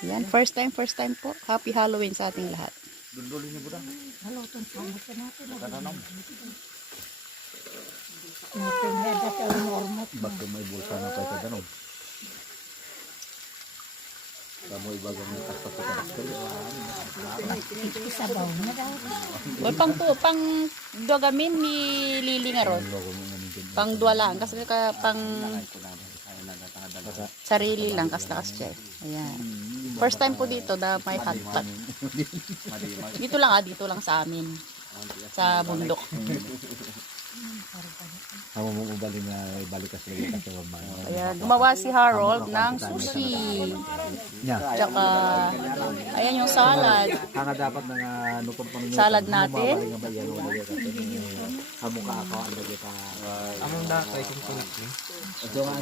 Yan, first time po. Happy Halloween sa ating lahat. Dululin niyo budang. Halo, sama ka natin. Kananam. Natin nga dati ang normat. Bakit may bulsa na pa sa danom? Kamu ibagang yung kaspat sa karakter. Isabaw na daw. O, pang dogamin ni Lili nga ron. Pang dua lang. Kasi pang sarili lang. Kas siya. Ayan. First time po dito na may hot pot. Dito lang sa amin. Sa bundok. Kamu mo ubalin na ibalik ka sa lagi ka sa mamay. Ayan, gumawa si Harold ng sushi. Nya. Tsaka, ayan yung salad. Hanga dapat nga nukon pa ninyo. Salad natin. Kamu ka ako ang lagi ka. Among na kay kung kulit ni. Ito nga